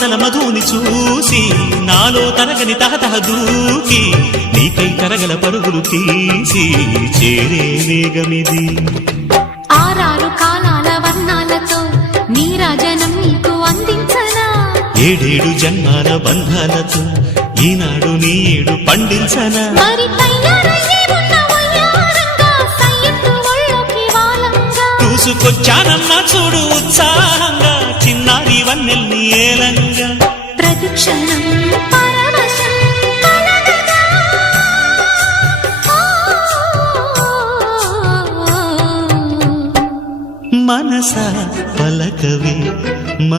మమతల మధుని చూసి నాలో తరగని తహతహ దూకి నీకై తరగల పరుగులు తీసి చేరే వేగమిది. ఆరారు కాలాల వర్ణాలతో నీరాజనం నీకు అందించనా, ఏడేడు జన్మాల బంధాలతో ఈనాడు నీడు పండించనా. మరి తయారయ్యే ఉన్న వయ్యారంగా సయ్యత్తు ఒళ్ళోకి వాలంగా చూసుకొచ్చానన్నా చూడు ఉత్సాహంగా చిన్నారి వన్నెల్ని ఏలంగా. ప్రతిక్షణం పరవశం కలగగా మనస పలకవే